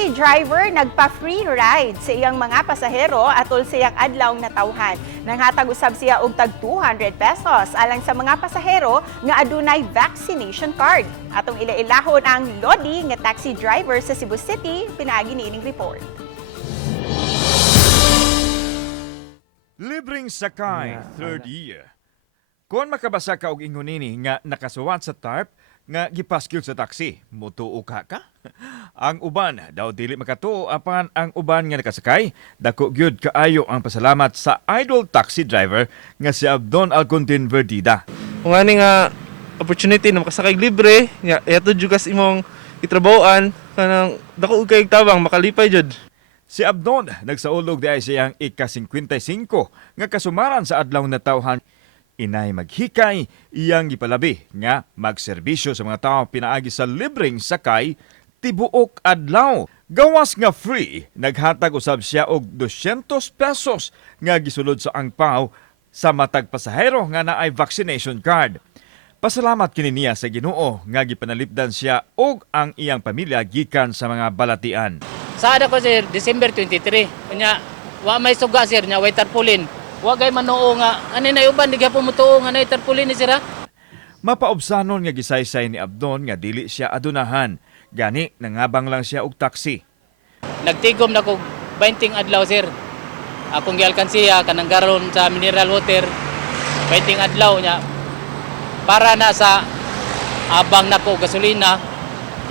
taxi driver nagpa-free ride sa iyang mga pasahero atol sa iyang adlaw na tawhan. Nanghatag usab siya og tag 200 pesos alang sa mga pasahero nga adunay vaccination card. Atong ilailahon ang Lodi nga taxi driver sa Cebu City, pinaagi niining report. Libreng sakay, third year. Kung makabasa ka og ingon nini nga nakasuwat sa tarp, nga gipaskil sa taxi, mutuo ka ka? Ang uban daw dili makatuo apan ang uban nga nakasakay, dako gyud kaayo ang pasalamat sa idol taxi driver nga si Abdon Alcontin Verdida. Kung ani nga opportunity na makasakay libre, nga eto jud kas imong itrabahoan kanang dako ug kay tabang makalipay jud. Si Abdon nagsaulog di ay siyang ika-55 nga kasumaran sa adlaw na tawhan. Inay maghikay, iyang gipalabi nga magserbisyo sa mga tao pinaagi sa libreng sakay, tibuok adlaw. Gawas nga free, naghatag usab siya og 200 pesos nga gisulod sa angpaw sa matag pasahero nga naay vaccination card. Pasalamat kini niya sa Ginoo nga gipanalipdan siya og ang iyang pamilya gikan sa mga balatian. Saada ko sir, December 23. Kanya, wa may suga sir, nya way tarpaulin. Wa gay manuo nga, ani na uban, di gyapon mutuo nga na tarpaulin ni sir ha? Mapaobsanon nga gisaysay ni Abdon nga dili siya adunahan. Gani, nangabang lang siya og taxi. Nagtigom na ko 20 adlaw sir. Akong gialkansiya kanang garon sa mineral water. 20 adlaw nya. Para na sa abang nako gasolina,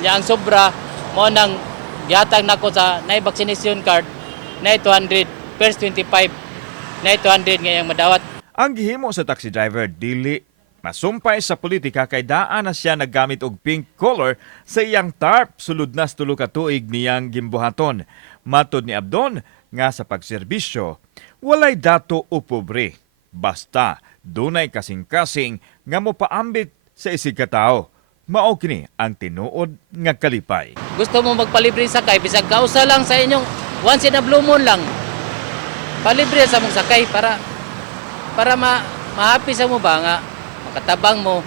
nya ang sobra mo nang gihatag nako sa nay vaccination card na 200 first 25 na 200 ngayang madawat. Ang gihimo sa taxi driver dili masumpay sa politika kay daan na siya naggamit og pink color sa iyang tarp sulod na sa tulo ka tuig niyang gimbuhaton. Matod ni Abdon nga sa pagserbisyo, walay dato o pobre. Basta dunay kasing-kasing nga mopaambit sa isig katao. Mao kini ang tinuod nga kalipay. Gusto mo magpalibre sakay bisag kausa lang sa inyong once in a blue moon lang. Palibre sa mong sakay para ma-happy sa mo ba nga makatabang mo.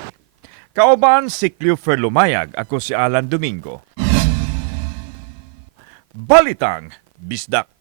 Kauban si Cleofer Lumayag, ako si Alan Domingo. Balitang Bisdak.